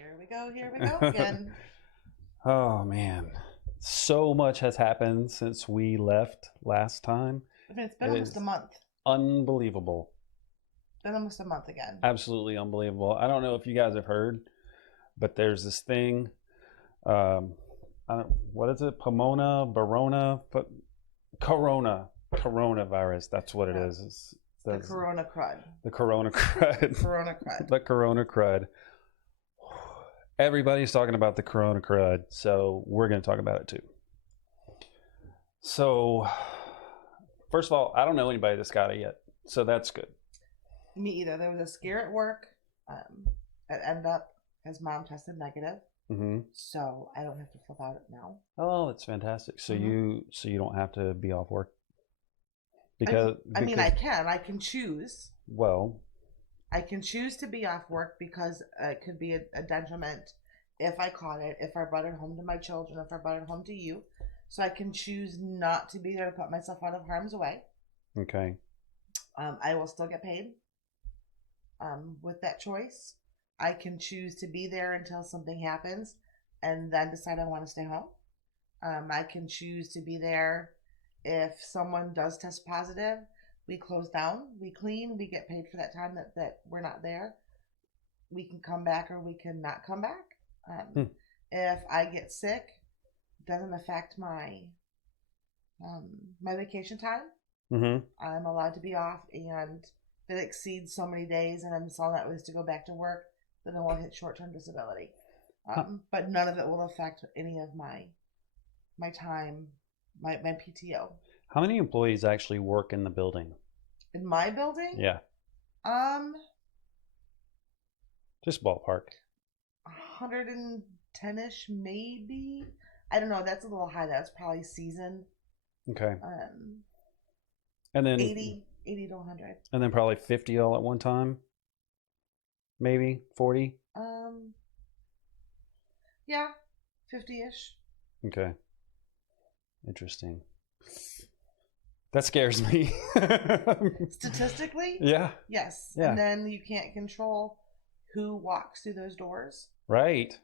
Here we go again. Oh man, so much has happened since we left last time. I mean, it's been It almost a is month. unbelievable. Been almost a month again. Absolutely unbelievable. I don't know if you guys have heard, but there's this thing. Um, what is it? Barona, but coronavirus. That's what it is. The CoronaCrud. The CoronaCrud. CoronaCrud. The CoronaCrud. Everybody's talking about the CoronaCrud, so we're going to talk about it too. So, first of all, I don't know anybody that's got it yet, so that's good. Me either. There was a scare at work. It ended up his mom tested negative, so I don't have to flip out it now. Oh, that's fantastic. So you don't have to be off work because I can choose. Well, I can choose to be off work because it could be a detriment if I caught it, if I brought it home to my children, if I brought it home to you. So I can choose not to be there to put myself out of harm's way. Okay. I will still get paid with that choice. I can choose to be there until something happens and then decide I want to stay home. I can choose to be there if someone does test positive. We close down, we clean, we get paid for that time that we're not there. We can come back or we can not come back. If I get sick, it doesn't affect my my vacation time. I'm allowed to be off, and if it exceeds so many days and I'm still not ways to go back to work, then I won't hit short-term disability. But none of it will affect any of my time, my PTO. How many employees actually work in the building? In my building? Yeah. Just ballpark. 110-ish, maybe. I don't know. That's a little high. That's probably season. Okay. And then 80 to 100. And then probably 50 all at one time. Maybe 40. Yeah, 50-ish. Okay. Interesting. That scares me. Statistically? Yeah. Yes. Yeah. And then you can't control who walks through those doors. Right.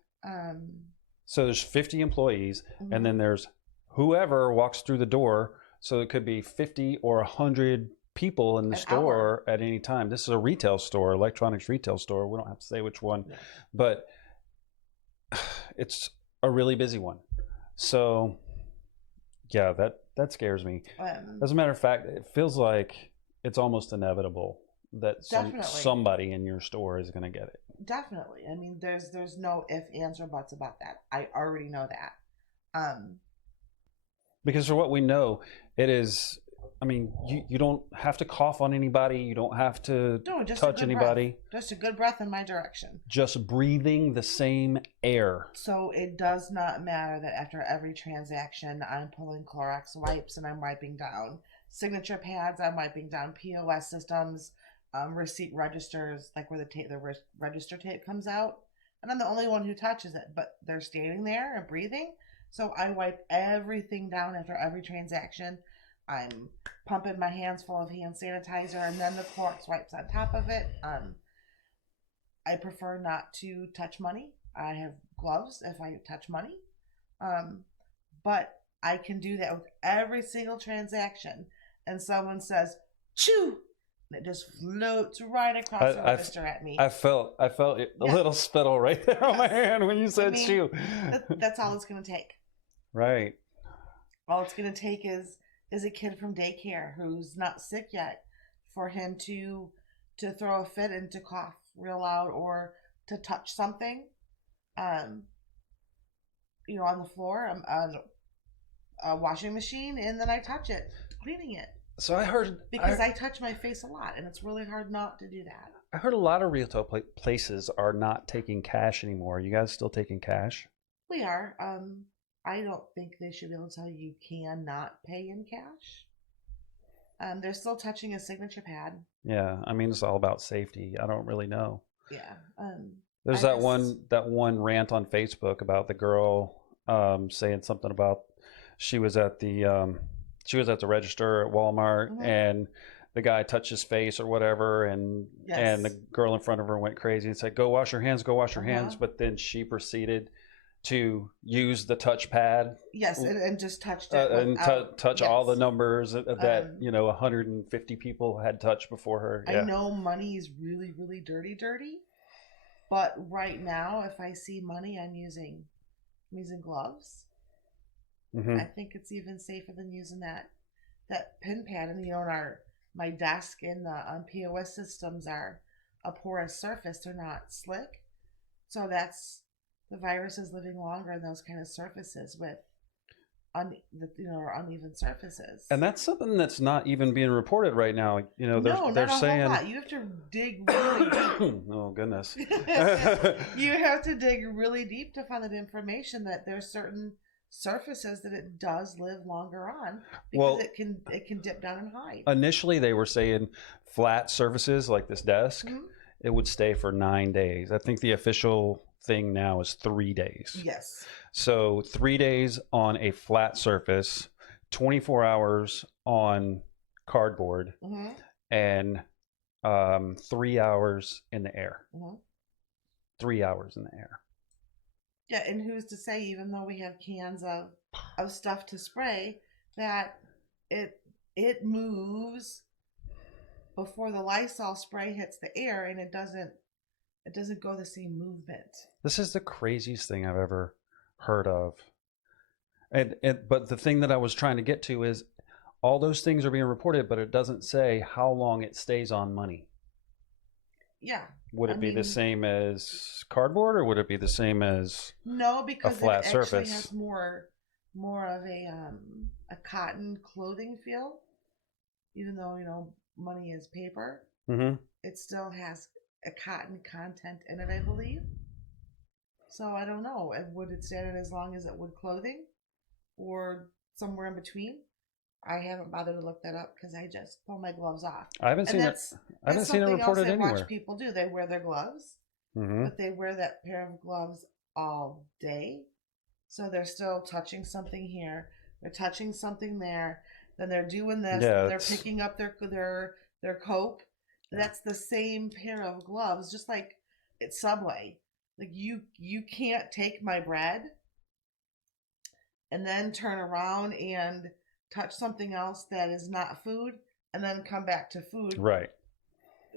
So there's 50 employees, and then there's whoever walks through the door. So it could be 50 or 100 people in the store at any time. This is a retail store, electronics retail store. We don't have to say which one, but it's a really busy one. So yeah, that scares me. As a matter of fact, it feels like it's almost inevitable that somebody in your store is going to get it. Definitely. I mean, there's no ifs, ands, or buts about that. I already know that. Because for what we know, it is. I mean, you don't have to cough on anybody. You don't have to touch anybody. Just a good breath in my direction. Just breathing the same air. So it does not matter that after every transaction, I'm pulling Clorox wipes and I'm wiping down signature pads. I'm wiping down POS systems, receipt registers, like where the register tape comes out. And I'm the only one who touches it, but they're standing there and breathing. So I wipe everything down after every transaction. I'm pumping my hands full of hand sanitizer and then the Clorox wipes on top of it. I prefer not to touch money. I have gloves if I touch money. But I can do that with every single transaction. And someone says, "Chew!" and it just floats right across the register at me. I felt a little spittle right there on my hand when you said chew. That's all it's going to take. Right. All it's going to take is a kid from daycare who's not sick yet for him to throw a fit and to cough real loud or to touch something, on the floor, on a washing machine, and then I touch it, cleaning it. So I heard... Because I touch my face a lot, and it's really hard not to do that. I heard a lot of retail places are not taking cash anymore. Are you guys still taking cash? We are. I don't think they should be able to tell you cannot pay in cash. They're still touching a signature pad. Yeah, I mean, it's all about safety. I don't really know. Yeah. There's that one rant on Facebook about the girl saying something about she was at the register at Walmart and the guy touched his face or whatever, and the girl in front of her went crazy and said, "Go wash your hands, go wash your hands." But then she proceeded to use the touchpad. Yes, and just touched it and touch all the numbers that 150 people had touched before her. I know money is really, really dirty, but right now, if I see money, I'm using gloves. I think it's even safer than using that pin pad. And my desk and the POS systems are a porous surface; they're not slick, so that's the virus is living longer in those kind of surfaces with uneven surfaces. And that's something that's not even being reported right now. They're saying whole lot. You have to dig really deep. Oh goodness. You have to dig really deep to find that information that there's certain surfaces that it does live longer on because it can dip down and hide. Initially they were saying flat surfaces like this desk, it would stay for 9 days. I think the official thing now is 3 days. Yes. So 3 days on a flat surface, 24 hours on cardboard, and 3 hours in the air. 3 hours in the air. Yeah, and who's to say, even though we have cans of stuff to spray, that it moves before the Lysol spray hits the air, and it doesn't go the same movement. This is the craziest thing I've ever heard of. But the thing that I was trying to get to is all those things are being reported, but it doesn't say how long it stays on money. Yeah. Would it be the same as cardboard, or would it be the same as because a flat it surface? Actually has more of a cotton clothing feel. Even though money is paper, it still has a cotton content in it, I believe. So I don't know. Would it stand as long as it would clothing, or somewhere in between? I haven't bothered to look that up because I just pull my gloves off. I haven't seen it. I haven't seen it reported anywhere. Watch people do. They wear their gloves, but they wear that pair of gloves all day, so they're still touching something here. They're touching something there. Then they're doing this. Yeah, they're picking up their Coke. Yeah. That's the same pair of gloves, just like at Subway. Like you can't take my bread and then turn around and touch something else that is not food and then come back to food. Right.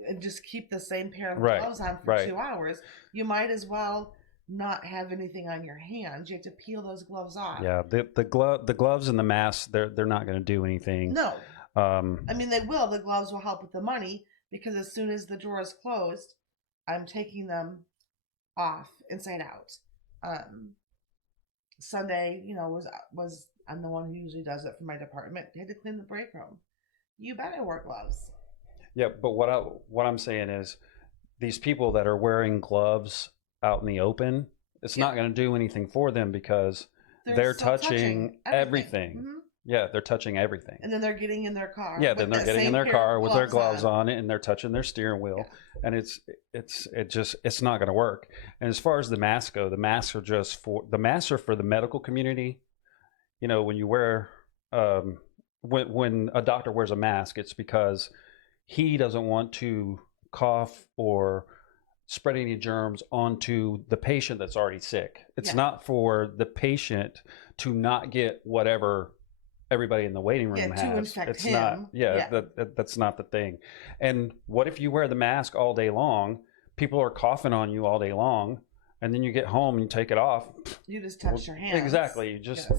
And just keep the same pair of gloves on for 2 hours. You might as well not have anything on your hands. You have to peel those gloves off. Yeah, the gloves and the masks, they're not going to do anything. No. I mean, they will. The gloves will help with the money because as soon as the drawer is closed, I'm taking them off inside out. Sunday, was I'm the one who usually does it for my department. I had to clean the break room. You better wear gloves. Yeah, but what I'm saying is, these people that are wearing gloves out in the open, it's not going to do anything for them because they're touching everything. Yeah, they're touching everything. And then they're getting in their car. Yeah, then they're getting in their car with their gloves on it, and they're touching their steering wheel, and it's not going to work. And as far as the masks go, the masks are for the medical community. When you wear when a doctor wears a mask, it's because he doesn't want to cough or spread any germs onto the patient that's already sick. It's not for the patient to not get whatever everybody in the waiting room has. To infect it's him. Not. That's not the thing. And what if you wear the mask all day long? People are coughing on you all day long, and then you get home and you take it off. You just touch your hands. Exactly. You just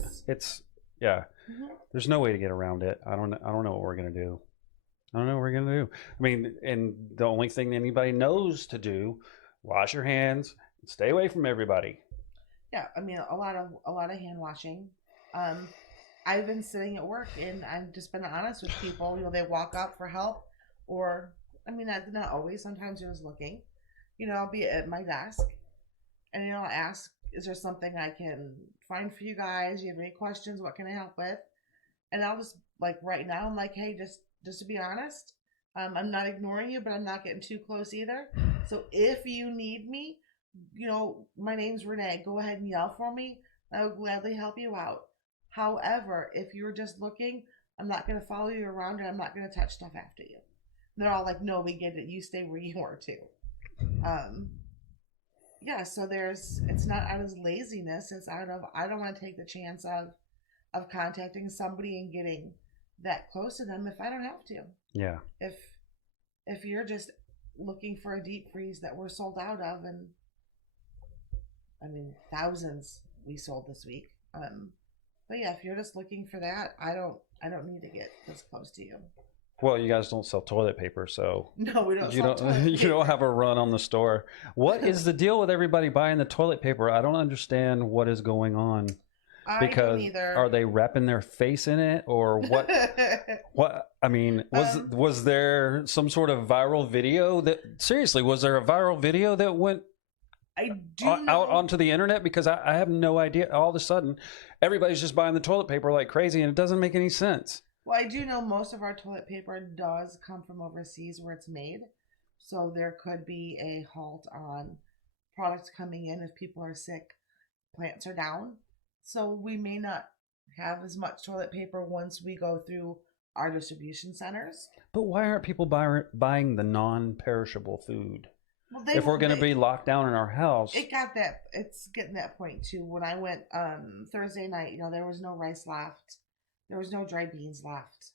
There's no way to get around it. I don't know what we're gonna do. I don't know what we're gonna do. I mean, and the only thing anybody knows to do: wash your hands, and stay away from everybody. Yeah, I mean, a lot of hand washing. I've been sitting at work and I've just been honest with people. They walk up for help, or not always. Sometimes you're just looking. I'll be at my desk, and I'll ask, "Is there something I can find for you guys? Do you have any questions? What can I help with?" And I'll just right now, I'm like, "Hey, just to be honest, I'm not ignoring you, but I'm not getting too close either. So if you need me, my name's Renee. Go ahead and yell for me. I will gladly help you out. However, if you're just looking, I'm not going to follow you around and I'm not going to touch stuff after you." they're all like, no, we get it. You stay where you are too. Yeah, so it's not out of laziness. It's out of, I don't want to take the chance of contacting somebody and getting that close to them if I don't have to. Yeah. If you're just looking for a deep freeze that we're sold out of, and I mean thousands we sold this week. But yeah, if you're just looking for that, I don't need to get this close to you. Well, you guys don't sell toilet paper, so no, we don't. You don't. You don't have a run on the store. What is the deal with everybody buying the toilet paper? I don't understand what is going on. Because I don't either. Are they wrapping their face in it, or what? What I mean, was there some sort of viral video that seriously was there a viral video that went out onto the internet? Because I have no idea. All of a sudden, everybody's just buying the toilet paper like crazy, and it doesn't make any sense. Well, I do know most of our toilet paper does come from overseas where it's made, so there could be a halt on products coming in if people are sick, plants are down. So we may not have as much toilet paper once we go through our distribution centers. But why aren't people buying the non-perishable food? Well, if we're going to be locked down in our house. It's getting that point too. When I went Thursday night, there was no rice left. There was no dried beans left.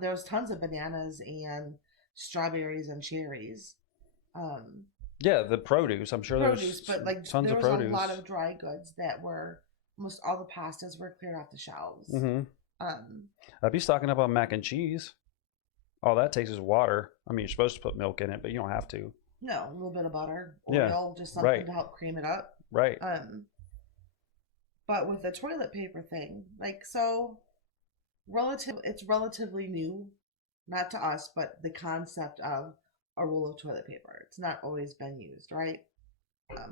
There was tons of bananas and strawberries and cherries. Yeah, the produce. I'm sure produce, but tons there of was produce. A lot of dry goods that were almost all the pastas were cleared off the shelves. Mm-hmm. I'd be stocking up on mac and cheese. All that takes is water. I mean, you're supposed to put milk in it, but you don't have to. No, a little bit of butter, oil, just something to help cream it up. Right. But with the toilet paper thing, it's relatively new, not to us, but the concept of a roll of toilet paper. It's not always been used, right?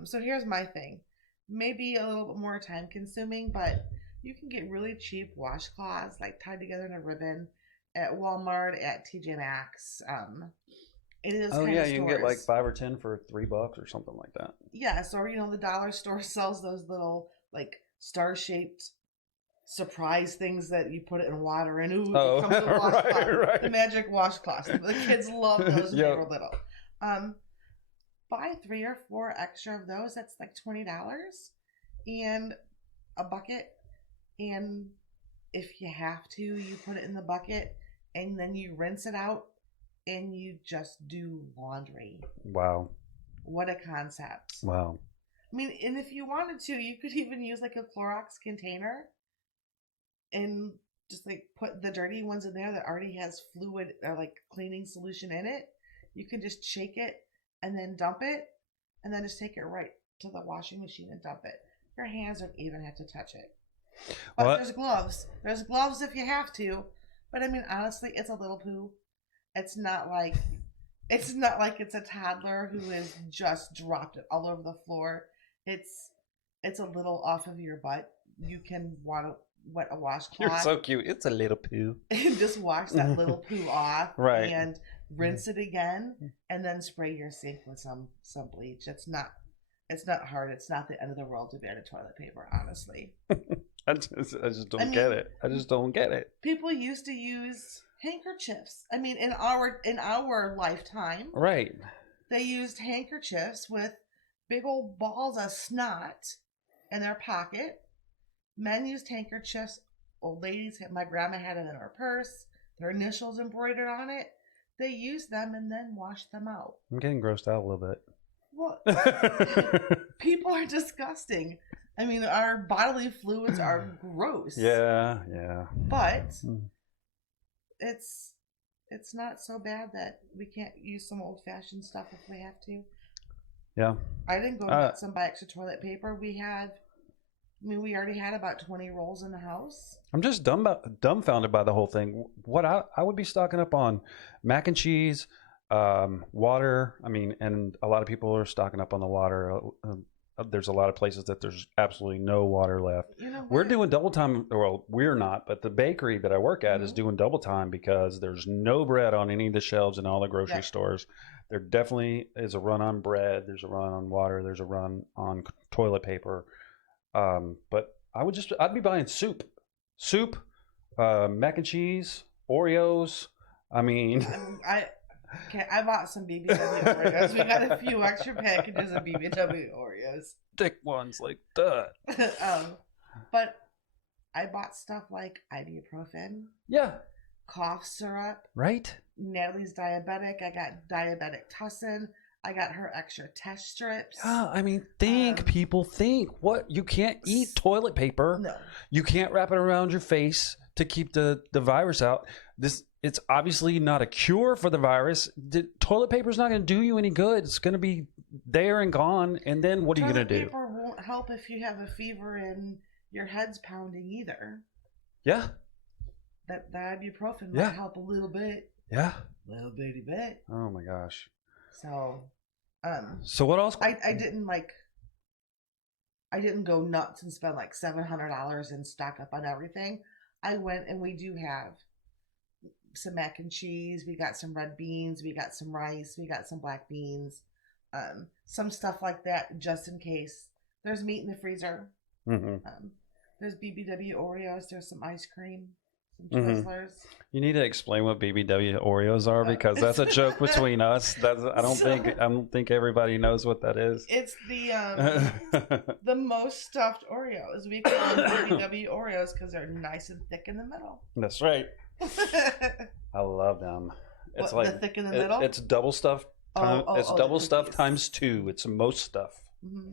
So here's my thing. Maybe a little bit more time consuming, but you can get really cheap washcloths, tied together in a ribbon at Walmart, at TJ Maxx. It is. Oh yeah, you can get 5 or 10 for $3 or something like that. Yes, or the dollar store sells those little star-shaped surprise things that you put it in water and it comes with a washcloth. Right. The magic washcloths. The kids love those when they were little. Buy 3 or 4 extra of those. That's $20 and a bucket. And if you have to, you put it in the bucket and then you rinse it out and you just do laundry. Wow. What a concept. Wow. I mean, and if you wanted to, you could even use a Clorox container and just put the dirty ones in there that already has fluid or cleaning solution in it. You can just shake it and then dump it and then just take it right to the washing machine and dump it. Your hands don't even have to touch it. But there's gloves. There's gloves if you have to. But I mean, honestly, it's a little poo. It's not like it's a toddler who has just dropped it all over the floor. It's a little off of your butt. You can wet a washcloth. You're so cute. It's a little poo. And just wash that little poo off. Right. And rinse it again, and then spray your sink with some bleach. It's not hard. It's not the end of the world to be out of toilet paper, honestly. I just don't get it. I just don't get it. People used to use handkerchiefs. I mean, in our lifetime, right? They used handkerchiefs with big old balls of snot in their pocket. Men used handkerchiefs. Old ladies, my grandma had it in her purse. Their initials embroidered on it. They used them and then washed them out. I'm getting grossed out a little bit. Well, people are disgusting. I mean, our bodily fluids are gross. Yeah. But it's not so bad that we can't use some old-fashioned stuff if we have to. Yeah. I didn't go nuts and buy extra toilet paper. We already had about 20 rolls in the house. I'm just dumbfounded by the whole thing. What I would be stocking up on mac and cheese, water. I mean, and a lot of people are stocking up on the water. There's a lot of places that there's absolutely no water left. We're doing double time. Well, we're not, but the bakery that I work at is doing double time because there's no bread on any of the shelves in all the grocery stores. There definitely is a run on bread. There's a run on water. There's a run on toilet paper. But I'd be buying soup, mac and cheese, Oreos. I mean, Okay, I bought some BBW Oreos. We got a few extra packages of BBW Oreos. Thick ones like that. But I bought stuff like ibuprofen. Yeah. Cough syrup. Right? Natalie's diabetic. I got diabetic tussin. I got her extra test strips. Yeah, I mean, people think. What? You can't eat toilet paper. No. You can't wrap it around your face to keep the virus out. It's obviously not a cure for the virus. The toilet paper is not going to do you any good. It's going to be there and gone. And then what are you going to do? Toilet paper won't help if you have a fever and your head's pounding either. Yeah. The ibuprofen might help a little bit. Yeah. Little bitty bit. Oh my gosh. So what else? I didn't go nuts and spend like $700 and stock up on everything. I went and we do have some mac and cheese. We got some red beans. We got some rice. We got some black beans. Some stuff like that just in case. There's meat in the freezer. Mm-hmm. There's BBW Oreos. There's some ice cream. Some Twizzlers. You need to explain what BBW Oreos are because that's a joke between us. I don't think everybody knows what that is. It's the most stuffed Oreos. We call them BBW Oreos because they're nice and thick in the middle. That's right. I love them. It's the thick in the middle. It's double stuffed. It's double stuffed times 2. It's most stuff. Mm-hmm.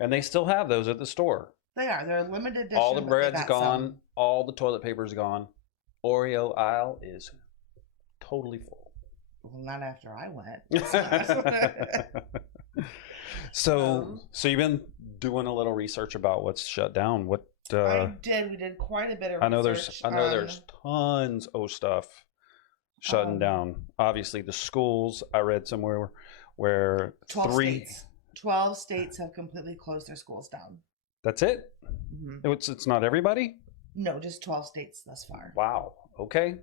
And they still have those at the store. They are. They're limited edition. All the bread's gone. All the toilet paper's gone. Oreo aisle is totally full. Well, not after I went. So you've been doing a little research about what's shut down. What I did. We did quite a bit of research. I know there's tons of stuff shutting down. Obviously, the schools. I read somewhere where 12 states have completely closed their schools down. That's it? Mm-hmm. It's not everybody? No, just 12 states thus far. Wow. Okay.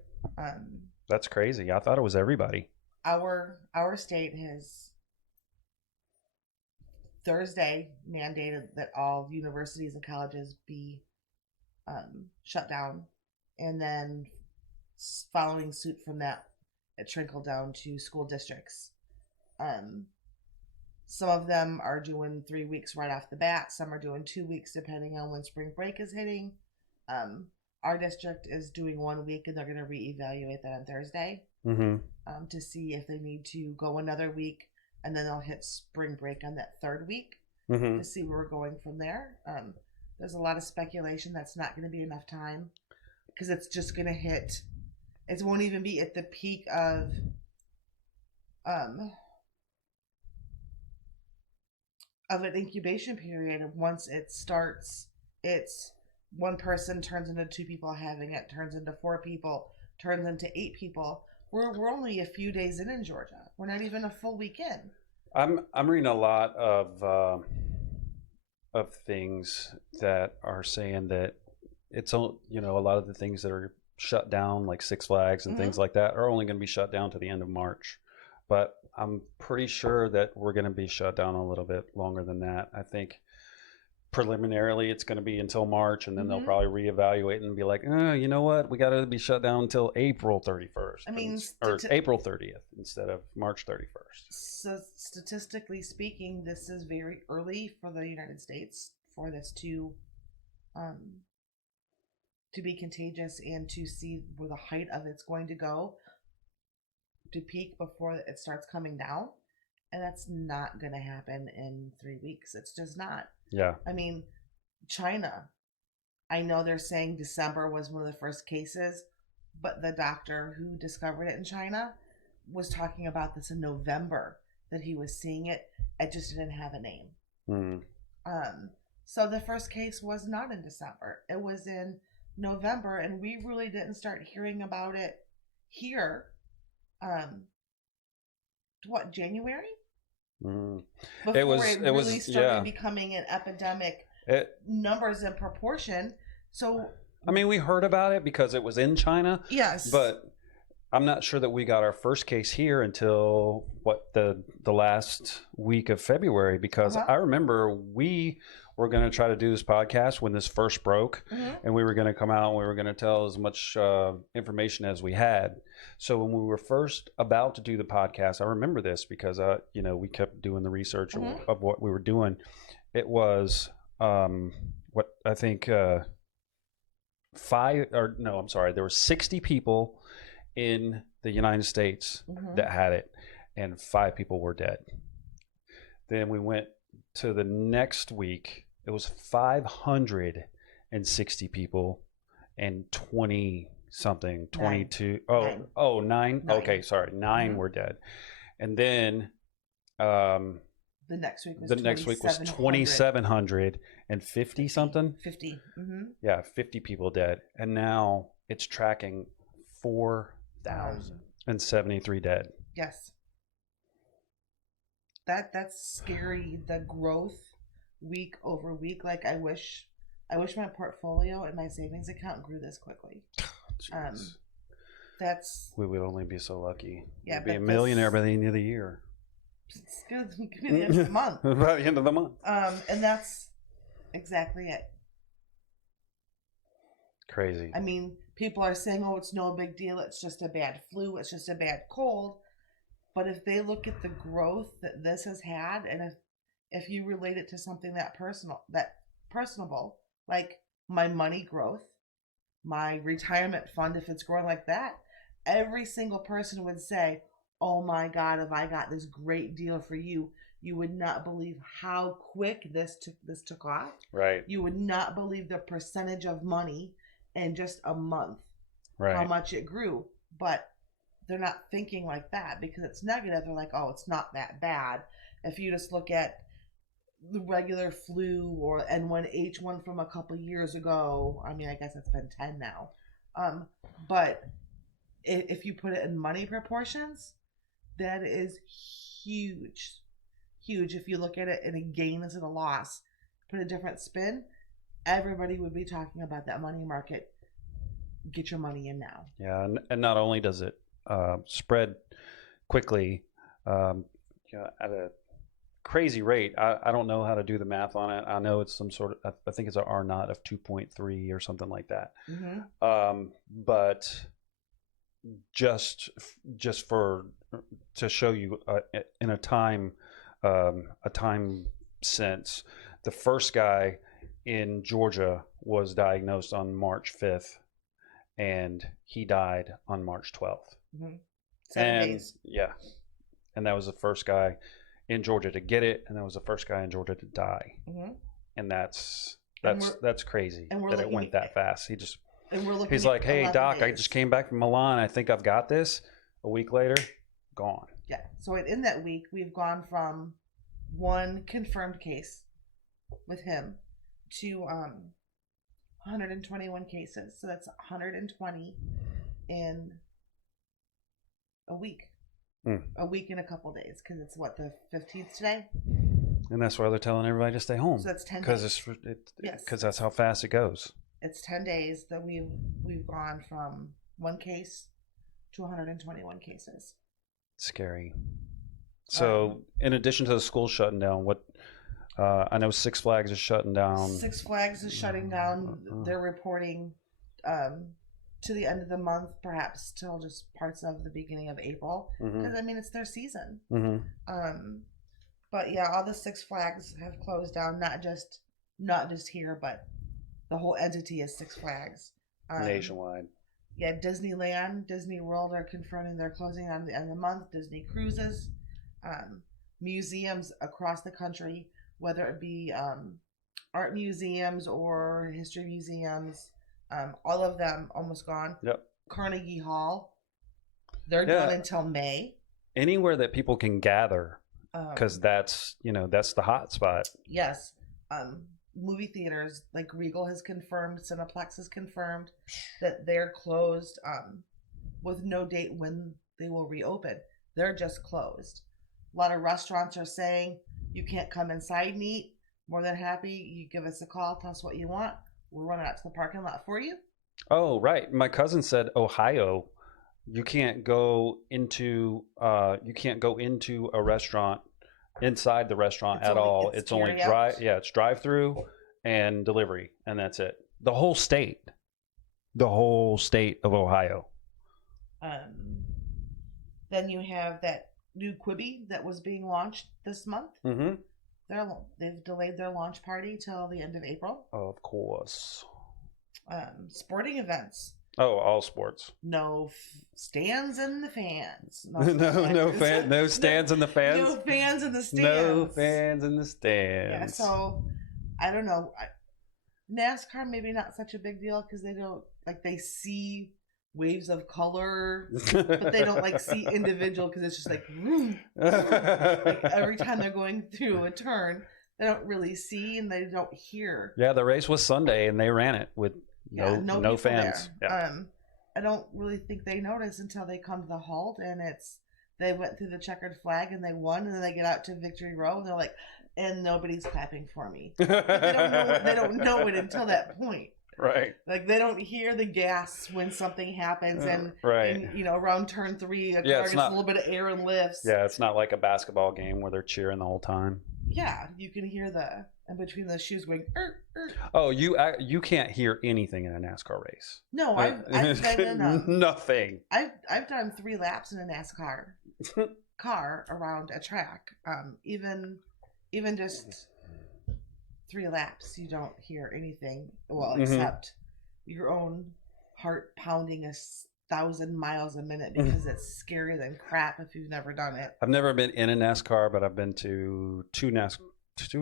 That's crazy. I thought it was everybody. Our state has Thursday mandated that all universities and colleges be shut down, and then following suit from that, it trickled down to school districts. Some of them are doing 3 weeks right off the bat. Some are doing 2 weeks depending on when spring break is hitting. Our district is doing 1 week, and they're going to reevaluate that on Thursday to see if they need to go another week, and then they'll hit spring break on that 3rd week to see where we're going from there. There's a lot of speculation that's not going to be enough time because it's just going to hit. It won't even be at the peak of an incubation period. Once it starts, it's one person turns into 2 people having it, turns into 4 people, turns into 8 people. We're only a few days in Georgia. We're not even a full week in. I'm reading a lot of things that are saying that it's a lot of the things that are shut down, like Six Flags and things like that, are only going to be shut down to the end of March. But I'm pretty sure that we're going to be shut down a little bit longer than that. I think preliminarily it's going to be until March, and then they'll probably reevaluate and be like, you know what, we got to be shut down until April 31st. Or April 30th instead of March 31st. So statistically speaking, this is very early for the United States for this to be contagious and to see where the height of it's going to go, to peak before it starts coming down. And that's not going to happen in 3 weeks. It's just not. Yeah. I mean, China, I know they're saying December was one of the first cases, but the doctor who discovered it in China was talking about this in November, that he was seeing it. It just didn't have a name. So the first case was not in December. It was in November, and we really didn't start hearing about it here. January? Before it really started becoming an epidemic, numbers and proportion. So I mean, we heard about it because it was in China. Yes, but I'm not sure that we got our first case here until the last week of February, because I remember we were going to try to do this podcast when this first broke, and we were going to come out and we were going to tell as much information as we had. So when we were first about to do the podcast, I remember this because we kept doing the research of what we were doing. It was what I think there were 60 people in the United States that had it, and 5 people were dead. Then we went to the next week. It was 560 people and 20 something, 22. Nine. Nine. Okay, sorry. 9 were dead. And then the next week was 2,750 something. 50. Yeah, 50 people dead. And now it's tracking 4,073 dead. Yes. That's scary. The growth week over week. Like I wish my portfolio and my savings account grew this quickly. We would only be so lucky. Yeah, we'd be a millionaire by the end of the year. It's good. By the end of the month. By the end of the month. And that's exactly it. Crazy. I mean, people are saying, "Oh, it's no big deal. It's just a bad flu. It's just a bad cold." But if they look at the growth that this has had, and if you relate it to something that personable, like my money growth, my retirement fund, if it's growing like that, every single person would say, "Oh my God, if I got this great deal for you, you would not believe how quick this took off." Right. You would not believe the percentage of money in just a month, right, how much it grew. But they're not thinking like that because it's negative. They're like, "Oh, it's not that bad." If you just look at the regular flu or N1H1 from a couple years ago, I mean, I guess it's been 10 now. But if you put it in money proportions, that is huge. Huge. If you look at it in a gain as in a loss, put a different spin, everybody would be talking about that money market. Get your money in now. Yeah, and not only does it spread quickly at a crazy rate. I don't know how to do the math on it. I know it's some sort of, I think it's an R naught of 2.3 or something like that. But just to show you in a time sense, the first guy in Georgia was diagnosed on March 5th, and he died on March 12th. 7 days. Yeah. And that was the first guy in Georgia to get it, and that was the first guy in Georgia to die. And that's crazy that it went that fast. He's like, "Hey, doc, I just came back from Milan. I think I've got this." A week later, gone. Yeah. So in that week, we've gone from 1 confirmed case with him to 121 cases. So that's 120 in a week. A week and a couple days, because it's the 15th today. And that's why they're telling everybody to stay home. So that's 10 days. Because that's how fast it goes. It's 10 days that we've gone from 1 case to 121 cases. Scary. So, in addition to the school shutting down, I know Six Flags is shutting down. Six Flags is shutting down. They're reporting to the end of the month, perhaps till just parts of the beginning of April, because I mean it's their season. But yeah, all the Six Flags have closed down. Not just here, but the whole entity is Six Flags Nationwide. Yeah, Disneyland, Disney World are confirming they're closing on the end of the month. Disney Cruises, museums across the country, whether it be art museums or history museums. All of them almost gone. Yep. Carnegie Hall, they're done until May. Anywhere that people can gather, because that's the hot spot. Yes. Movie theaters like Regal has confirmed, Cineplex has confirmed that they're closed with no date when they will reopen. They're just closed. A lot of restaurants are saying you can't come inside and eat. More than happy, you give us a call, tell us what you want. We'll run out to the parking lot for you. Oh, right. My cousin said Ohio you can't go into a restaurant inside the restaurant at all. It's only it's drive through and delivery, and that's it. The whole state of Ohio. Then you have that new Quibi that was being launched this month. Mm-hmm. They've delayed their launch party till the end of April. Of course. Sporting events. Oh, all sports. No stands in the fans. No stands in the fans. No fans in the stands. No fans in the stands. Yeah, so I don't know. NASCAR maybe not such a big deal because they don't they see waves of color, but they don't see individual because it's just like every time they're going through a turn, they don't really see and they don't hear. Yeah, the race was Sunday and they ran it with no fans. Yeah. I don't really think they notice until they come to the halt and they went through the checkered flag and they won, and then they get out to Victory Row and they're like, and nobody's clapping for me. But they don't know it until that point. Right. They don't hear the gas when something happens, and around turn 3, a car gets a little bit of air and lifts. Yeah, it's not like a basketball game where they're cheering the whole time. Yeah, you can hear in between the shoes going. Oh, you can't hear anything in a NASCAR race. No, I've done nothing. I've done 3 laps in a NASCAR car around a track. Even just 3 laps, you don't hear anything. Well, except your own heart pounding 1,000 miles a minute because it's scarier than crap if you've never done it. I've never been in a NASCAR, but I've been to 2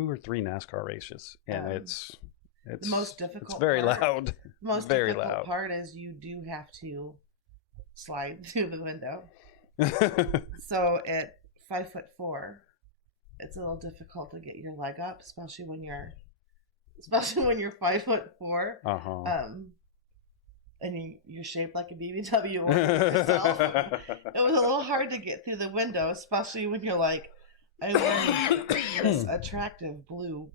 or 3 NASCAR races, and it's the most difficult. It's very loud. The most difficult part is you do have to slide through the window. So at 5'4", it's a little difficult to get your leg up, especially when you're 5'4". And you're shaped like a BBW or yourself. It was a little hard to get through the window, especially when you're like, I wear this attractive blue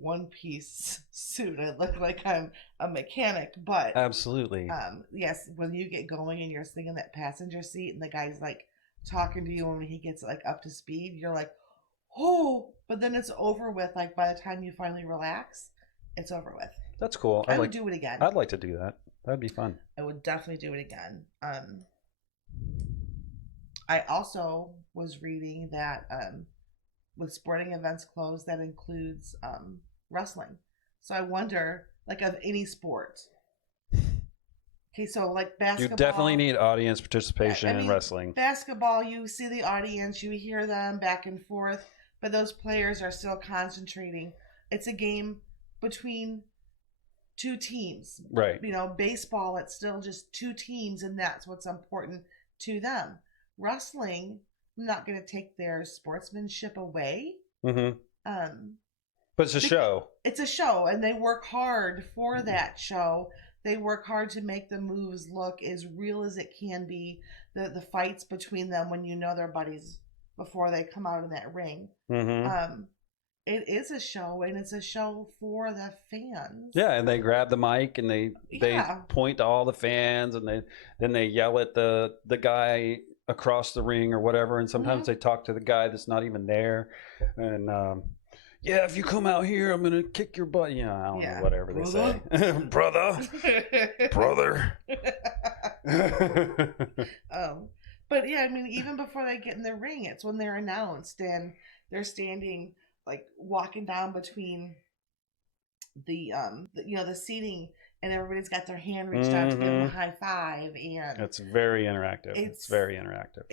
one-piece suit. I look like I'm a mechanic, but absolutely. Yes, when you get going and you're sitting in that passenger seat and the guy's talking to you, and when he gets up to speed, you're like, oh, but then it's over with. By the time you finally relax, it's over with. That's cool. I would do it again. I'd like to do that. That'd be fun. I would definitely do it again. I also was reading that with sporting events closed, that includes wrestling. So I wonder, of any sport. Okay, so basketball. You definitely need audience participation in wrestling. Basketball, you see the audience, you hear them back and forth, but those players are still concentrating. It's a game between 2 teams. Right. Baseball, it's still just 2 teams, and that's what's important to them. Wrestling, I'm not going to take their sportsmanship away. Mm-hmm. But it's a show. It's a show, and they work hard for that show. They work hard to make the moves look as real as it can be. The fights between them when they're buddies before they come out in that ring. Mm-hmm. It is a show, and it's a show for the fans. Yeah, and they grab the mic and they point to all the fans, and then they yell at the guy across the ring or whatever, and sometimes they talk to the guy that's not even there, and if you come out here, I'm gonna kick your butt. I don't know, whatever they say. brother. But yeah, even before they get in the ring, it's when they're announced and they're standing, walking down between the seating, and everybody's got their hand reached out to give them a high five, and it's very interactive. It's very interactive.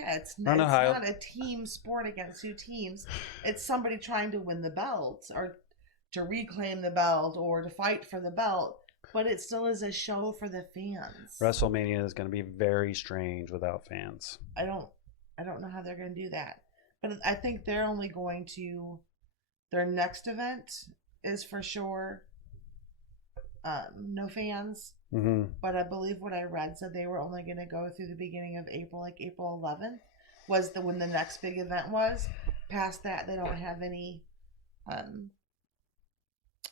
It's not a team sport against 2 teams. It's somebody trying to win the belt or to reclaim the belt or to fight for the belt, but it still is a show for the fans. WrestleMania is going to be very strange without fans. I don't know how they're going to do that, but I think they're only going to. Their next event is for sure no fans. Mm-hmm. But I believe what I read said they were only going to go through the beginning of April, April 11th was when the next big event was. Past that, they don't have any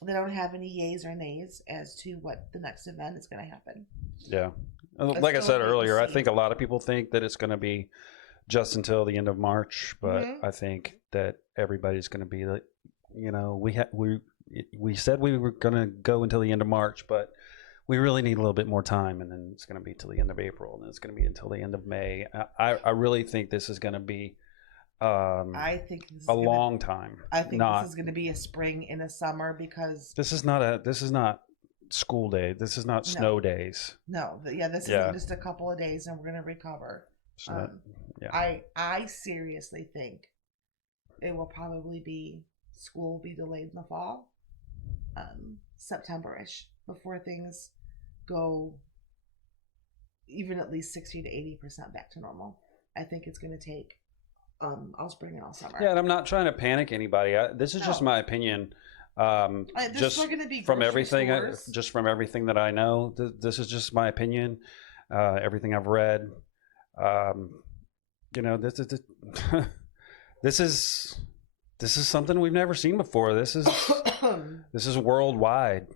They don't have any yays or nays as to what the next event is going to happen. Yeah. It's Like I still said wait and earlier, I see. think a lot of people think that it's going to be just until the end of March, but Mhm. I think that everybody's going to be like, we said we were going to go until the end of March, but we really need a little bit more time, and then it's going to be till the end of April, and then it's going to be until the end of May. I really think this is going to be I think this is a gonna. long time. I think this Not is going to be a spring and a summer because this is not school day. This is not no, snow days. no, yeah, this isn't Yeah. just a couple of days and we're going to recover. So that, yeah. I seriously think it will probably be school will be delayed in the fall, September-ish before things go even at least 60 to 80% back to normal. I think it's going to take all spring and all summer. Yeah, and I'm not trying to panic anybody. This is just No. my opinion. There's Just still going to be from grocery everything, stores. just from everything that I know, this is just my opinion. Everything I've read, this is this is this is something we've never seen before. This is worldwide.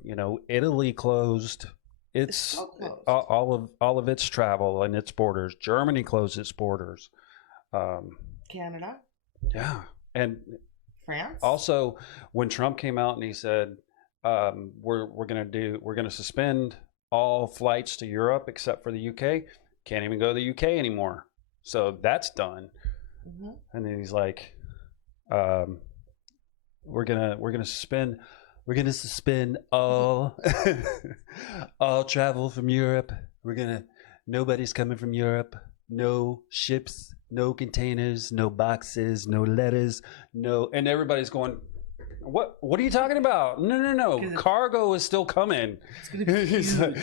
Italy closed. It's still closed. all of its travel and its borders. Germany closed its borders. Canada, Yeah, and France. also when Trump came out and he said we're going to suspend all flights to Europe except for the UK. Can't even go to the UK anymore. So that's done. Mm-hmm. And then he's like, we're gonna suspend all all travel from Europe. Nobody's coming from Europe. No ships, no containers, no boxes, no letters, no. And everybody's going, what are you talking about? No. Cargo is still coming. It's gonna be huge.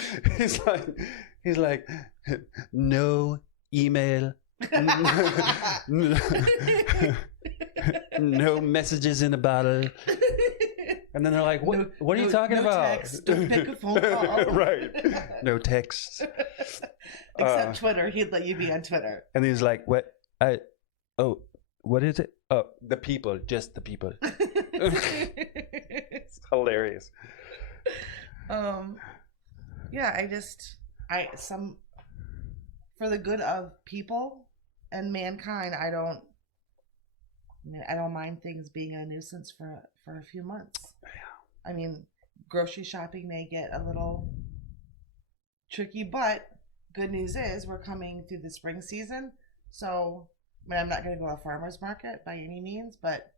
He's like, no email. No messages in a bottle. And then they're like, what are you talking about? Text, don't pick a phone call. Right. No text. Except Twitter. He'd let you be on Twitter. And he's like, what is it? Oh, the people, just the people. It's hilarious. Yeah, for the good of people and mankind, I don't mind things being a nuisance for a few months. I mean, grocery shopping may get a little tricky, but good news is we're coming through the spring season. So, I'm not going to go to a farmer's market by any means, but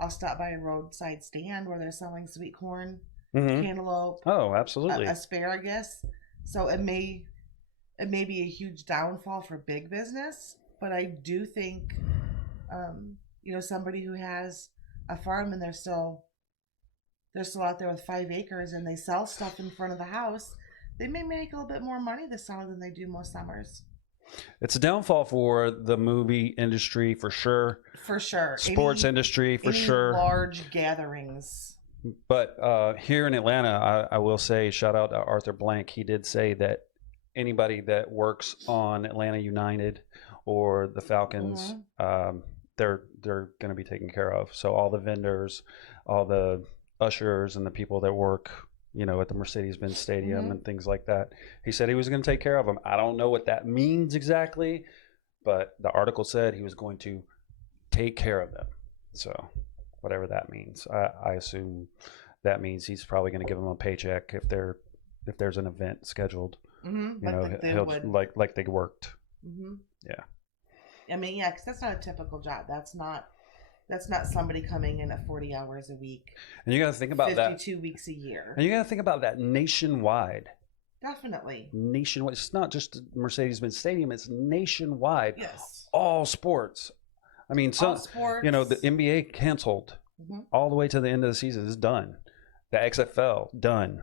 I'll stop by a roadside stand where they're selling sweet corn, cantaloupe, absolutely, asparagus. So it may be a huge downfall for big business, but I do think, somebody who has a farm and they're still out there with 5 acres and they sell stuff in front of the house, they may make a little bit more money this summer than they do most summers. It's a downfall for the movie industry for sure. For sure. Sports industry for sure. Large gatherings. But here in Atlanta, I will say, shout out to Arthur Blank. He did say that anybody that works on Atlanta United or the Falcons, they're going to be taken care of. So all the vendors, all the ushers, and the people that work, at the Mercedes-Benz Stadium and things like that. He said he was going to take care of them. I don't know what that means exactly, but the article said he was going to take care of them. So whatever that means, I assume that means he's probably going to give them a paycheck if there's an event scheduled. Like they worked. Yeah. I mean, yeah, because that's not a typical job. That's not somebody coming in at 40 hours a week. And you got to think about 52 weeks a year. And you got to think about that nationwide. Definitely. Nationwide. It's not just Mercedes-Benz Stadium. It's nationwide. Yes. All sports. I mean, all sports. The NBA canceled all the way to the end of the season. It's done. The XFL done.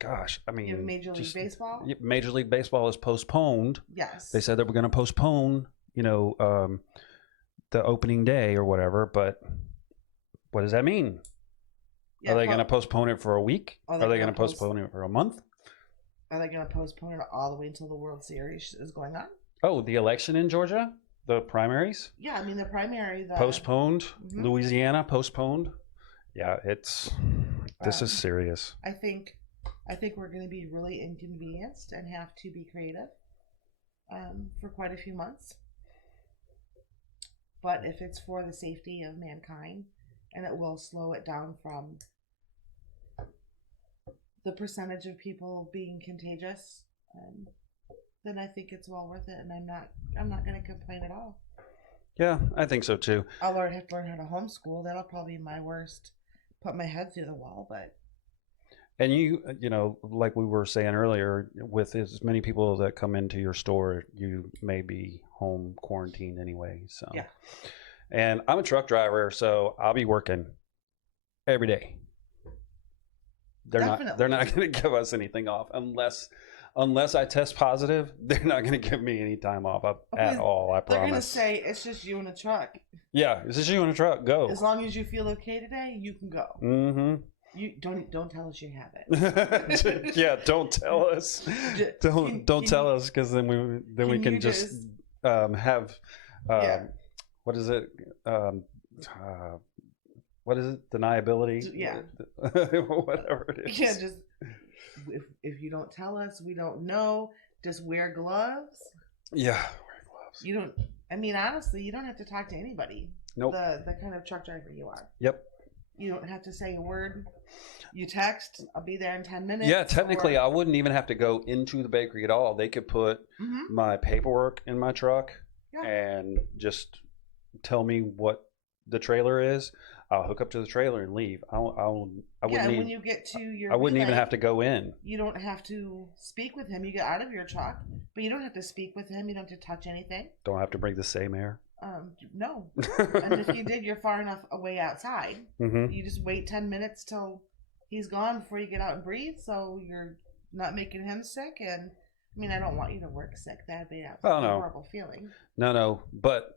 Gosh, I mean, you have Major League Baseball. Major League Baseball is postponed. Yes. They said that we're going to postpone. The opening day or whatever, but what does that mean? Yeah, are they going to postpone it for a week? Are they going to postpone it for a month? Are they going to postpone it all the way until the World Series is going on? Oh, the election in Georgia? The primaries? Yeah, I mean, the primary. Postponed. Louisiana postponed. Yeah, this is serious. I think we're going to be really inconvenienced and have to be creative for quite a few months. But if it's for the safety of mankind, and it will slow it down from the percentage of people being contagious, then I think it's well worth it, and I'm not going to complain at all. Yeah, I think so too. I'll have to learn how to homeschool. That'll probably be my worst. Put my head through the wall, but. And you know, like we were saying earlier, with as many people that come into your store, you may be home quarantined anyway. So. Yeah. And I'm a truck driver, so I'll be working every day. They're not going to give us anything off unless I test positive. They're not going to give me any time off at all. I promise. They're going to say it's just you in a truck. Yeah, it's just you in a truck. Go. As long as you feel okay today, you can go. Mm-hmm. You don't tell us you have it. Yeah, don't tell us. Don't tell us, because then we can just have what is it? What is it? Deniability? Yeah. Whatever it is. Yeah, just if you don't tell us, we don't know. Just wear gloves. Yeah, wear gloves. You don't. I mean, honestly, you don't have to talk to anybody. Nope. The kind of truck driver you are. Yep. You don't have to say a word. You text, I'll be there in 10 minutes. Yeah, technically, I wouldn't even have to go into the bakery at all. They could put my paperwork in my truck and just tell me what the trailer is. I'll hook up to the trailer and leave. I wouldn't. When you get to your I wouldn't even have to go in. You don't have to speak with him. You get out of your truck, but you don't have to speak with him. You don't have to touch anything. Don't have to breathe the same air. No. And if you did, you're far enough away outside. Mm-hmm. You just wait 10 minutes till he's gone before you get out and breathe, so you're not making him sick. And I mean, I don't want you to work sick. That'd be a horrible feeling. No, but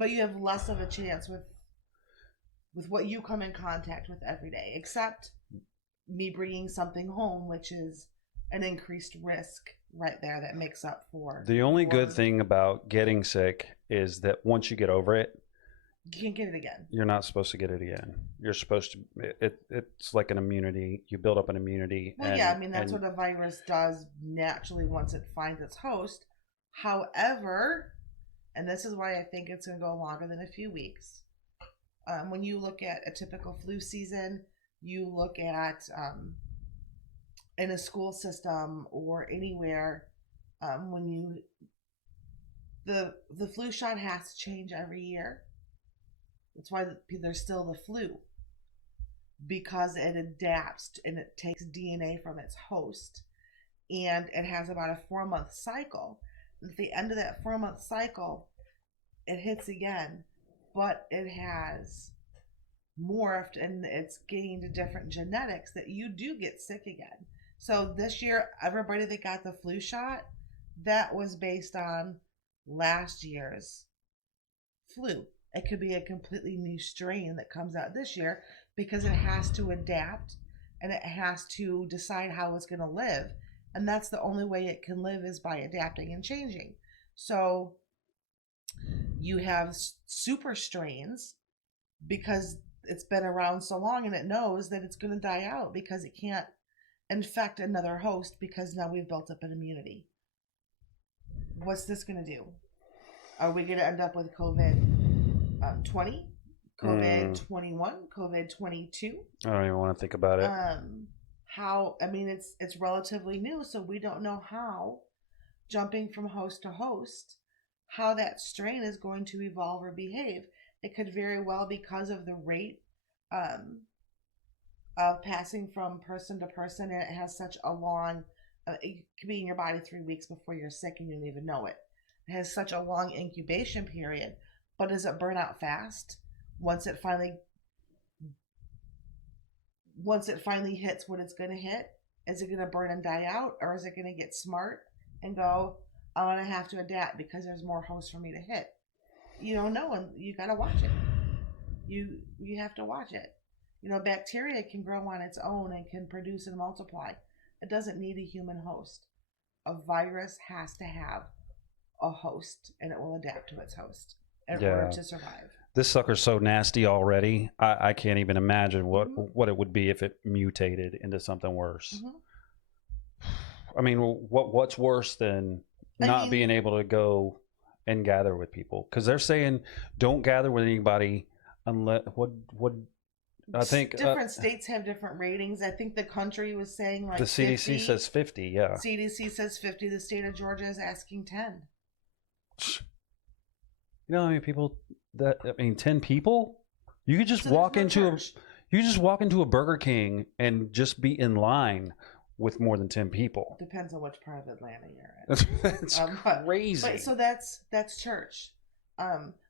you have less of a chance with what you come in contact with every day, except me bringing something home, which is an increased risk right there that makes up for. The only good thing about getting sick is that once you get over it, you can't get it again. You're not supposed to get it again. You're supposed to. It's like an immunity. You build up an immunity. Well, I mean, that's what a virus does naturally once it finds its host. However, and this is why I think it's going to go longer than a few weeks. When you look at a typical flu season, you look at in a school system or anywhere, when the flu shot has to change every year. That's why there's still the flu, because it adapts and it takes DNA from its host, and it has about a 4-month cycle. At the end of that 4-month cycle, it hits again, but it has morphed and it's gained different genetics that you do get sick again. So this year, everybody that got the flu shot, that was based on last year's flu. It could be a completely new strain that comes out this year because it has to adapt and it has to decide how it's going to live. And that's the only way it can live, is by adapting and changing. So you have super strains because it's been around so long and it knows that it's going to die out because it can't infect another host, because now we've built up an immunity. What's this going to do? Are we going to end up with COVID 20, COVID 21, COVID 22? I don't even want to think about it. It's relatively new, so we don't know how, jumping from host to host, how that strain is going to evolve or behave. It could very well, because of the rate of passing from person to person, and it has such a long, it could be in your body 3 weeks before you're sick and you don't even know it. It has such a long incubation period, but does it burn out fast once it finally hits what it's going to hit? Is it going to burn and die out, or is it going to get smart and go, I'm going to have to adapt because there's more hosts for me to hit? You don't know, and you got to watch it. You have to watch it. Bacteria can grow on its own and can produce and multiply. It doesn't need a human host. A virus has to have a host, and it will adapt to its host in order to survive. this sucker's so nasty already. I can't even imagine Mm-hmm. what it would be if it mutated into something worse. Mm-hmm. I mean, what's worse than not being able to go and gather with people? Because they're saying don't gather with anybody unless what I think different states have different ratings. I think the country was saying like the CDC 50. says 50. Yeah. CDC says 50. The state of Georgia is asking 10. You know how many people 10 people? You could just So walk there's no into church. you could just walk into a Burger King and just be in line with more than 10 people. Depends on which part of Atlanta you're in. That's crazy. But so that's church.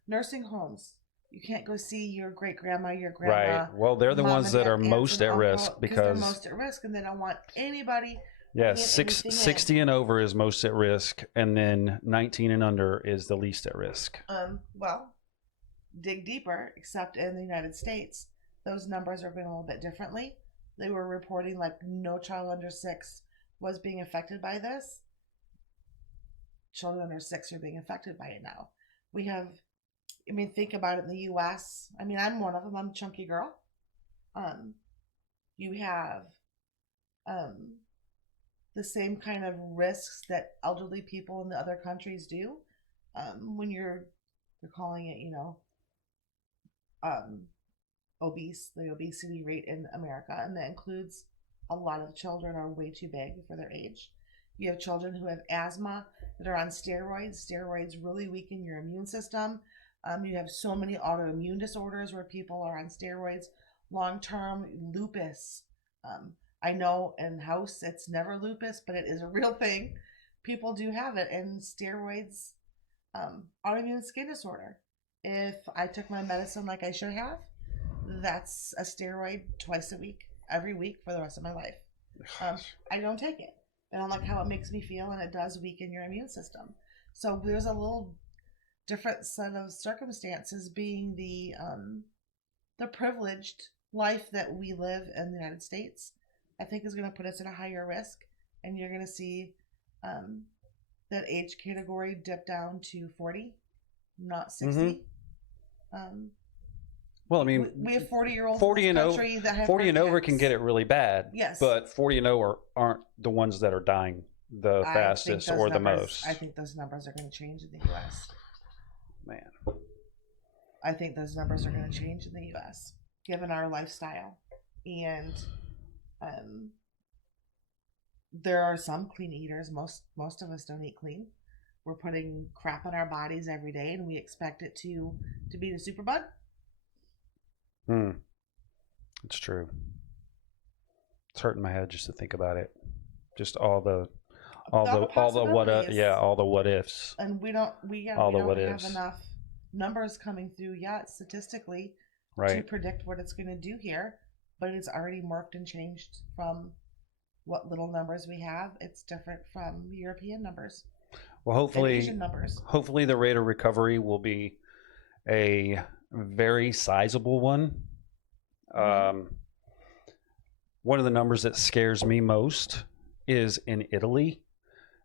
Nursing homes. You can't go see your great grandma, your grandma. Right. Well, they're the mom ones and that dad, are aunts most and at uncle, risk they're because most at risk, and they don't want anybody. yeah, bringing anything 60 and over is most at risk, and then 19 and under is the least at risk. Well, dig deeper. Except in the United States, those numbers are going a little bit differently. They were reporting like no child under 6 was being affected by this. Children under 6 are being affected by it now. We have, I mean, think about it in the U.S. I mean, I'm one of them. I'm a chunky girl. You have the same kind of risks that elderly people in the other countries do. When they're calling it, obese, the obesity rate in America, and that includes a lot of children are way too big for their age. You have children who have asthma that are on steroids. Steroids really weaken your immune system. You have so many autoimmune disorders where people are on steroids. Long-term lupus. I know in house it's never lupus, but it is a real thing. People do have it, and steroids, autoimmune skin disorder. If I took my medicine like I should have, that's a steroid twice a week, every week for the rest of my life. I don't take it. I don't like how it makes me feel, and it does weaken your immune system. So there's a little different set of circumstances being the privileged life that we live in the United States. I think is going to put us at a higher risk, and you're going to see that age category dip down to 40, not 60. Mm-hmm. Well, I mean, we have 40-year-olds 40 in and this country that have 40 and over attacks. can get it really bad. Yes, but 40 and over aren't the ones that are dying the fastest or the most. I think those numbers are going to change in the U.S. Man, I think those numbers are going to change in the U.S. given our lifestyle, and there are some clean eaters. Most of us don't eat clean. We're putting crap in our bodies every day, and we expect it to be the superbug. It's true. It's hurting my head just to think about it. Just all the what ifs. And we don't have enough numbers coming through yet statistically to predict what it's going to do here. But it's already morphed and changed from what little numbers we have. It's different from European numbers. Well, hopefully, Asian numbers. Hopefully the rate of recovery will be a very sizable one. One of the numbers that scares me most is in Italy.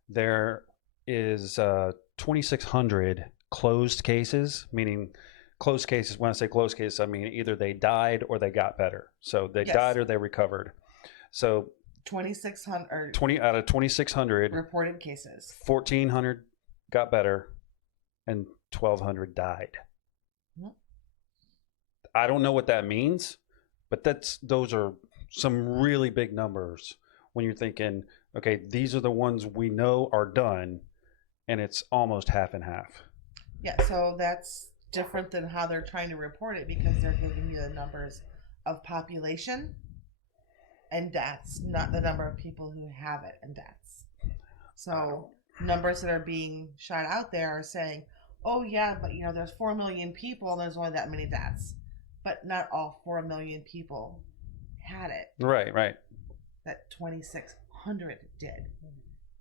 There is 2,600 closed cases, meaning closed cases. When I say closed cases, I mean either they died or they got better. So they died or they recovered. So 2,600 20 out of 2,600 reported cases. 1,400 got better, and 1,200 died. Mm-hmm. I don't know what that means, but those are some really big numbers when you're thinking, okay, these are the ones we know are done, and it's almost half and half. Yeah, so that's different than how they're trying to report it because they're giving you the numbers of population and deaths, not the number of people who have it and deaths. So numbers that are being shot out there are saying, oh yeah, but there's 4 million people and there's only that many deaths. But not all 4 million people had it. Right. That 2,600 did.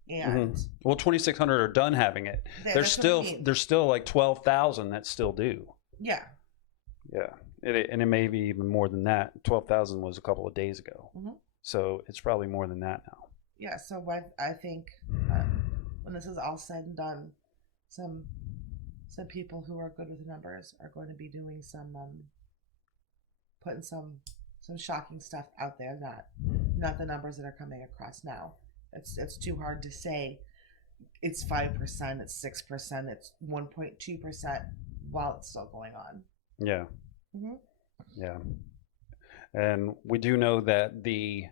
And well, 2,600 are done having it. There's still like 12,000 that still do. Yeah. And it may be even more than that. 12,000 was a couple of days ago. Mm-hmm. So it's probably more than that now. Yeah, so I think when this is all said and done, some some people who are good with numbers are going to be doing some putting some shocking stuff out there. Not the numbers that are coming across now. It's too hard to say. It's 5%. It's 6%. It's 1.2% while it's still going on. Yeah. Mm-hmm. Yeah. And we do know that the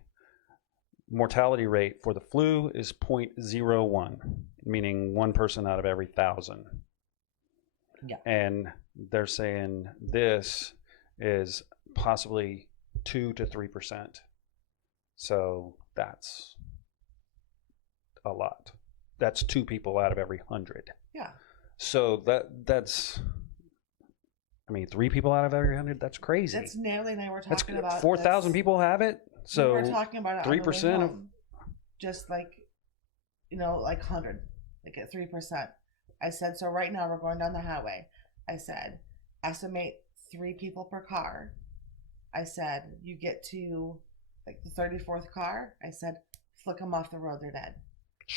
mortality rate for the flu is 0.01, meaning one person out of every 1,000. Yeah. And they're saying this is possibly 2 to 3%. So that's a lot. That's 2 people out of every 100. Yeah. So that's, I mean, 3 people out of every 100. That's crazy. That's Natalie and I were talking about. 4,000 people have it. So we were talking about it 3% of, just like, like 100, like at 3%. I said, so right now we're going down the highway. I said, estimate 3 people per car. I said, you get to like the 34th car. I said, flick them off the road, they're dead.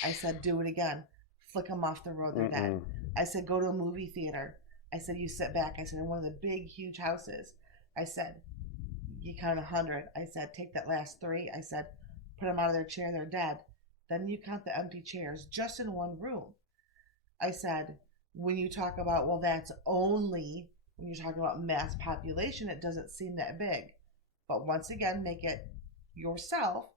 I said, do it again. Flick them off the road, they're dead. I said, go to a movie theater. I said, you sit back. I said, in one of the big, huge houses. I said, you count 100. I said, take that last 3. I said, put them out of their chair, they're dead. Then you count the empty chairs just in one room. I said, when you talk about, well, that's only, when you're talking about mass population, it doesn't seem that big. But once again, make it yourself.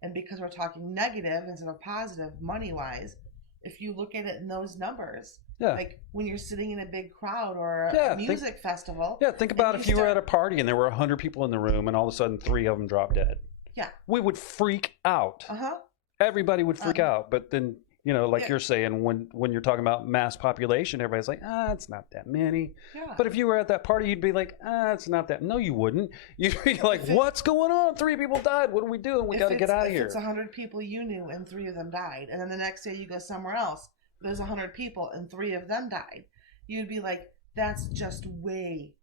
And because we're talking negative instead of positive money-wise, if you look at it in those numbers, like when you're sitting in a big crowd or a music festival. Yeah, think about if you were at a party and there were 100 people in the room and all of a sudden 3 of them drop dead. Yeah. We would freak out. Uh-huh. Everybody would freak out. But then, like you're saying, when you're talking about mass population, everybody's like, it's not that many. Yeah. But if you were at that party, you'd be like, it's not that. No, you wouldn't. You'd be like, what's going on? 3 people died. What are we doing? We got to get out of here. If it's 100 people you knew and 3 of them died, and then the next day you go somewhere else, there's 100 people and 3 of them died, you'd be like, that's way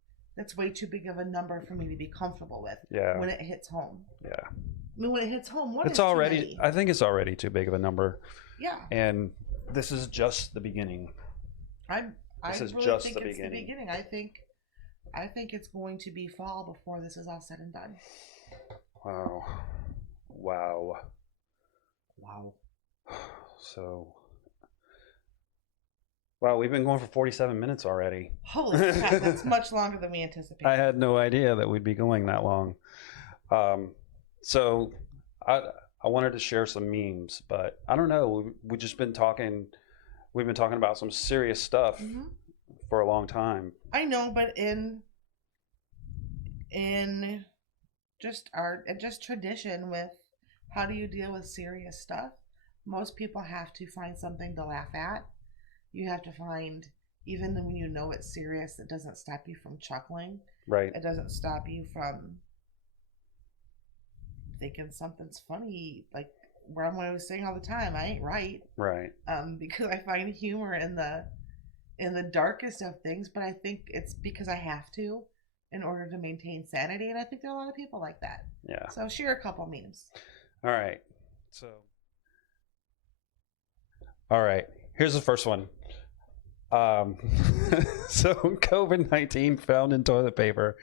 too big of a number for me to be comfortable with. Yeah. When it hits home. Yeah. I mean, when it hits home, it's already, I think it's already too big of a number. Yeah. And this is just the beginning. I really think it's the beginning. I think it's going to be fall before this is all said and done. Wow. So, wow, we've been going for 47 minutes already. Holy crap, that's much longer than we anticipated. I had no idea that we'd be going that long. So I wanted to share some memes, but I don't know. We've been talking about some serious stuff for a long time. I know, but in just tradition with how do you deal with serious stuff, most people have to find something to laugh at. You have to find, even when you know it's serious, it doesn't stop you from chuckling. Right. It doesn't stop you from thinking something's funny, like what I was saying all the time. I ain't right. Right. Because I find humor in the darkest of things, but I think it's because I have to in order to maintain sanity, and I think there are a lot of people like that. Yeah. So share a couple memes. All right. Here's the first one. So COVID-19 found in toilet paper.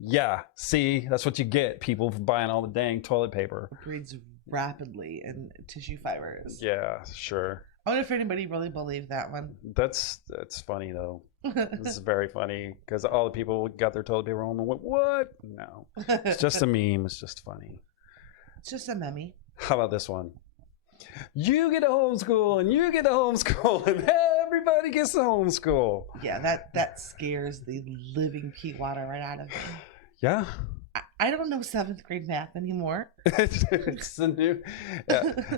Yeah, see, that's what you get, people buying all the dang toilet paper. It breeds rapidly in tissue fibers. Yeah, sure. I wonder if anybody really believed that one. That's funny though. This is very funny because all the people got their toilet paper home and went, what? No, it's just a meme. It's just funny. It's just a meme. How about this one? You get to homeschool and you get to homeschool and everybody gets to homeschool. Yeah, that scares the living pea water right out of me. Yeah. I don't know 7th grade math anymore. It's the new.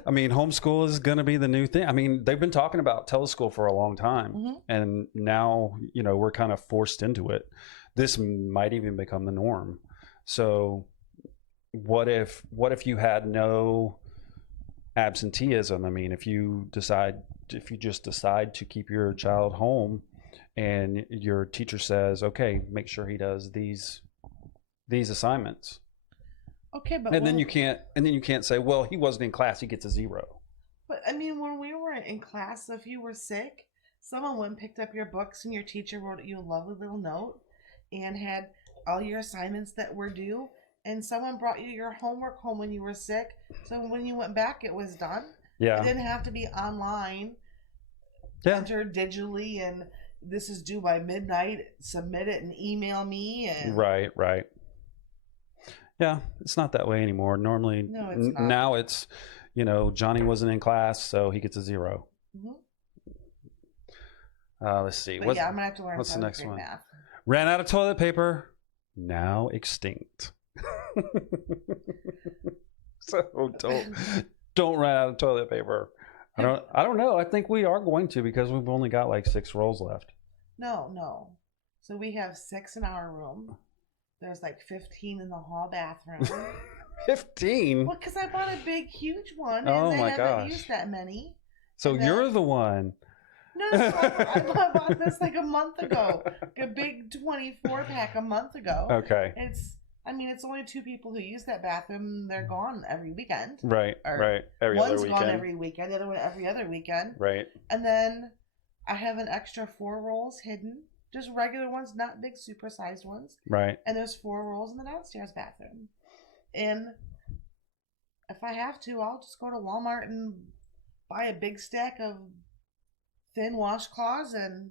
I mean, homeschool is going to be the new thing. I mean, they've been talking about teleschool for a long time, and now we're kind of forced into it. This might even become the norm. So, what if you had no absenteeism? I mean, if you just decide to keep your child home, and your teacher says, "Okay, make sure he does these assignments." Okay, but then you can't say, well, he wasn't in class, he gets a 0. But I mean, when we were in class, if you were sick, Someone went and picked up your books, and your teacher wrote you a lovely little note and had all your assignments that were due. And someone brought you your homework home when you were sick. So when you went back, it was done. Yeah. It didn't have to be online. Yeah. Enter digitally, and this is due by midnight. Submit it and email me. And Right. Yeah, it's not that way anymore. Normally, no, it's not. Now it's, Johnny wasn't in class, so he gets a 0. Mm-hmm. Let's see. I'm gonna have to learn. What's the next one? Math. Ran out of toilet paper. Now extinct. So don't run out of toilet paper. I don't know. I think we are going to, because we've only got like 6 rolls left. No. So we have 6 in our room. There's like 15 in the hall bathroom. 15? Well, because I bought a big, huge one, and oh they my haven't gosh. used that many. So you're the one. No, I bought this like a month ago. Like a big 24-pack a month ago. Okay. It's only 2 people who use that bathroom. They're gone every weekend. Right. Every other one's weekend. gone every weekend. The other one every other weekend. Right. And then I have an extra 4 rolls hidden. Just regular ones, not big supersized ones. Right. And there's 4 rolls in the downstairs bathroom. And if I have to, I'll just go to Walmart and buy a big stack of thin washcloths and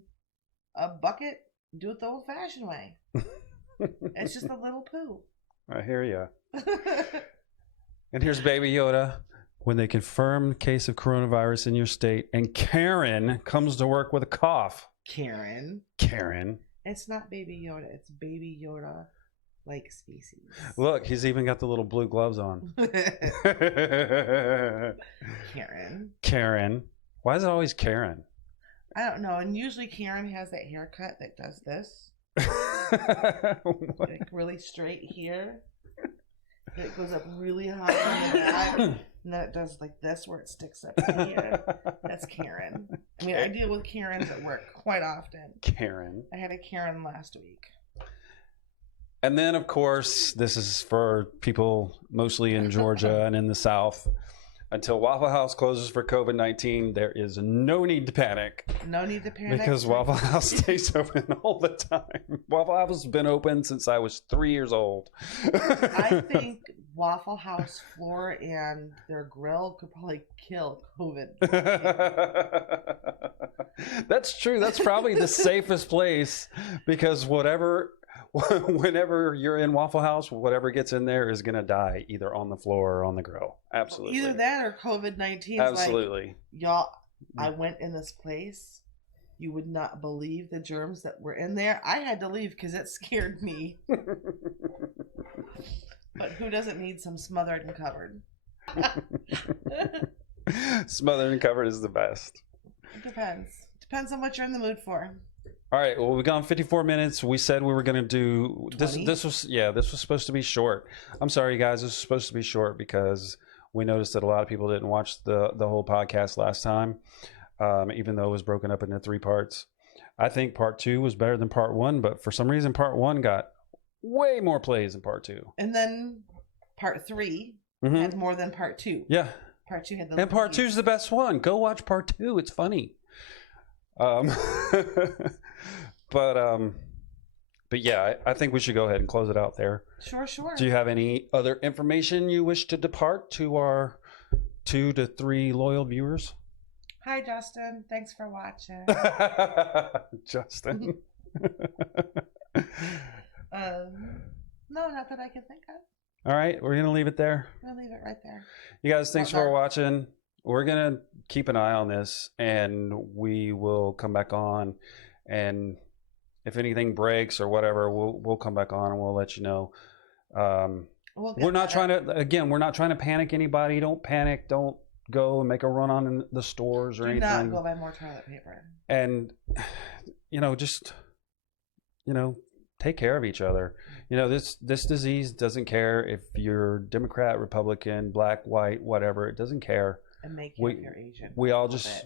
a bucket. Do it the old-fashioned way. It's just a little poo. I hear you. And here's Baby Yoda. When they confirm case of coronavirus in your state, and Karen comes to work with a cough. Karen. It's not Baby Yoda. It's Baby Yoda like species. Look, he's even got the little blue gloves on. Karen. Why is it always Karen? I don't know. And usually Karen has that haircut that does this. Like really straight here. It goes up really high in the back. And then it does like this where it sticks up here. That's Karen. I deal with Karens at work quite often. Karen. I had a Karen last week. And then, of course, this is for people mostly in Georgia and in the South. Until Waffle House closes for COVID-19, there is no need to panic. No need to panic. Because Waffle House stays open all the time. Waffle House has been open since I was 3 years old. I think Waffle House floor and their grill could probably kill COVID. That's true. That's probably the safest place, because whenever you're in Waffle House, whatever gets in there is going to die either on the floor or on the grill. Absolutely. Either that or COVID-19. Absolutely. Like, y'all, I went in this place. You would not believe the germs that were in there. I had to leave because it scared me. But who doesn't need some smothered and covered? Smothered and covered is the best. It depends. Depends on what you're in the mood for. All right. Well, we've gone 54 minutes. We said we were going to do this. 20? This was supposed to be short. I'm sorry, guys. This was supposed to be short because we noticed that a lot of people didn't watch the whole podcast last time, even though it was broken up into 3 parts. I think part 2 was better than part 1, but for some reason, part 1 got way more plays than part 2. And then part 3 had more than part 2. Yeah. Part 2 had the. And part 2 is the best one. Go watch part 2. It's funny. But yeah, I think we should go ahead and close it out there. Sure. Do you have any other information you wish to depart to our 2 to 3 loyal viewers? Hi, Justin. Thanks for watching. Justin. No, not that I can think of. All right, we're gonna leave it there. We'll leave it right there. You guys, thanks for watching. We're gonna keep an eye on this, and we will come back on, and if anything breaks or whatever, we'll come back on and we'll let you know. We're not trying to panic anybody. Don't panic. Don't go and make a run on the stores or anything. Do not go buy more toilet paper. And just take care of each other. This disease doesn't care if you're Democrat, Republican, black, white, whatever. It doesn't care. And make you your agent. We all just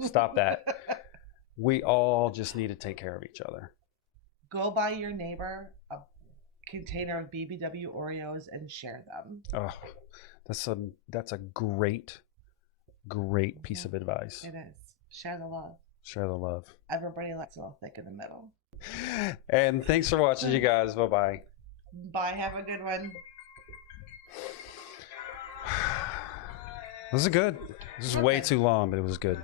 stop that. We all just need to take care of each other. Go buy your neighbor a container of BBW Oreos and share them. Oh, that's a great piece of advice. It is. Share the love. Share the love. Everybody likes a little thick in the middle. And thanks for watching, you guys. Bye-bye. Bye. Have a good one. This is good. This is way too long, but it was good.